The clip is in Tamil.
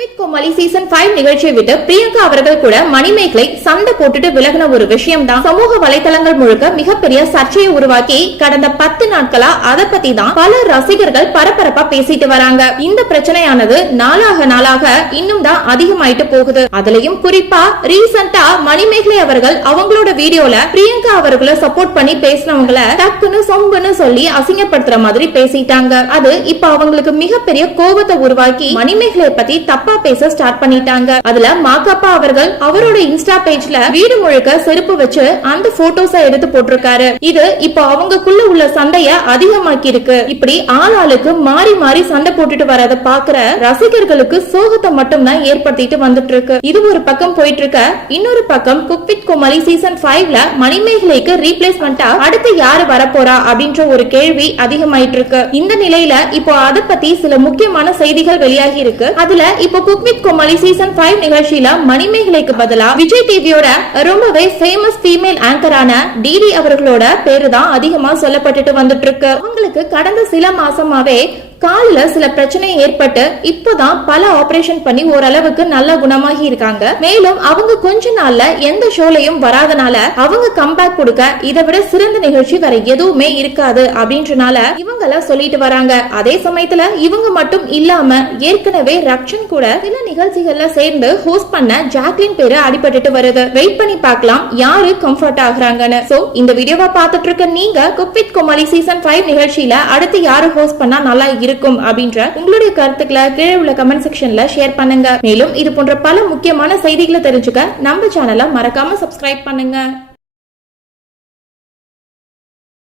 வித் கோமாளி சீசன் 5 நிகழ்ச்சியை விட்டு பிரியங்கா அவர்கள் கூட மணிமேகலை சண்டை போட்டுட்டு விலகின ஒரு விஷயம் தான் சமூக வலைதளங்கள் முழுக்க மிகப்பெரிய சர்ச்சையை உருவாக்கி கடந்த 10 நாட்களா அதை பத்தி தான் பல ரசிகர்கள் பரபரப்பா பேசிட்டு வராங்க. இந்த பிரச்சனையானது நாளாக இன்னும் தான் அதிகமாயிட்டு போகுது. அதுலயும் குறிப்பா ரீசெண்டா மணிமேகலை அவர்கள் அவங்களோட வீடியோல பிரியங்கா அவர்களை சப்போர்ட் பண்ணி பேசினவங்கள டக்குன்னு சொம்புன்னு சொல்லி அசிங்கப்படுத்துற மாதிரி பேசிட்டாங்க. அது இப்ப அவங்களுக்கு மிகப்பெரிய கோபத்தை உருவாக்கி மணிமேகலை பத்தி தப்பா பேச ஸ்டார்ட் பண்ணிட்டாங்க. அதுல மாக்கப்பா அவர்கள் அவரோட இன்ஸ்டா பேஜ்ல வீடு முழுக்க செருப்பு வச்சு அந்த போட்டோஸ எடுத்து போட்டிருக்காரு. இது இப்ப அவங்களுக்குள்ள உள்ள சண்டைய அதிகமாக்கி இருக்கு. இப்படி ஆளாளுக்கு மாறி மாறி சண்டை போட்டுட்டு வரத பாக்குற ரசிகர்களுக்கு சோகத்தை மட்டும் தான் ஏற்படுத்திட்டு வந்துட்டு இருக்கு. இது ஒரு பக்கம் போயிட்டு இருக்க, இன்னொரு பக்கம் குக் வித் கோமாளி சீசன் 5ல மணிமேகலைக்கு ரீப்ளேஸ்மெண்டா அடுத்து யாரு வரப்போறா அப்படின்ற ஒரு கேள்வி அதிகமாயிட்டு இருக்கு. இந்த நிலையில இப்போ அத பத்தி சில முக்கியமான செய்திகள் வெளியாகி இருக்கு. அதுல இப்போ குக் வித் கோமாளி சீசன் 5 நிகழ்ச்சியில மணிமேகலைக்கு பதிலா விஜய் டிவியோட ரொம்பவே ஃபேமஸ் ஃபீமேல் ஆங்கரான டிடி அவர்களோட பேரு தான் அதிகமா சொல்லப்பட்டுட்டு வந்துட்டு இருக்கு. அவங்களுக்கு கடந்த சில மாசமாவே காலில சில பிரச்சனை ஏற்பட்டு இப்போதான் பல ஆபரேஷன் பண்ணி ஓரளவுக்கு நல்ல குணமாகி இருக்காங்க. மேலும் அவங்க கொஞ்ச நாள்ல எந்த ஷோலையும் வராதனால அவங்க கம்பேக் கொடுக்க இதை விட சிறந்த நிகழ்ச்சி வேற எதுவுமே இருக்காது அப்படின்றனால இவங்கள சொல்லிட்டு வராங்க. அதே சமயத்துல இவங்க மட்டும் இல்லாம ஏற்கனவே ரக்ஷன் கூட சில நிகழ்ச்சிகள்ல சேர்ந்து ஹோஸ்ட் பண்ண ஜாக்லின் பேரு அடிபட்டுட்டு வருது. வெயிட் பண்ணி பார்க்கலாம் யாரு கம்ஃபர்ட் ஆகுறாங்கன்னு. சோ இந்த வீடியோவை பார்த்துட்டு இருக்க நீங்க குக் வித் கோமாளி சீசன் 5 நிகழ்ச்சியில அடுத்து யாரு ஹோஸ்ட் பண்ணா நல்லா இருக்கும் அப்படின்ற உங்களுடைய கருத்துக்களை கீழே உள்ள கமெண்ட் செக்ஷன்ல ஷேர் பண்ணுங்க. மேலும் இது போன்ற பல முக்கியமான செய்திகளை தெரிஞ்சுக்க நம்ம சேனலை மறக்காம சப்ஸ்கிரைப் பண்ணுங்க.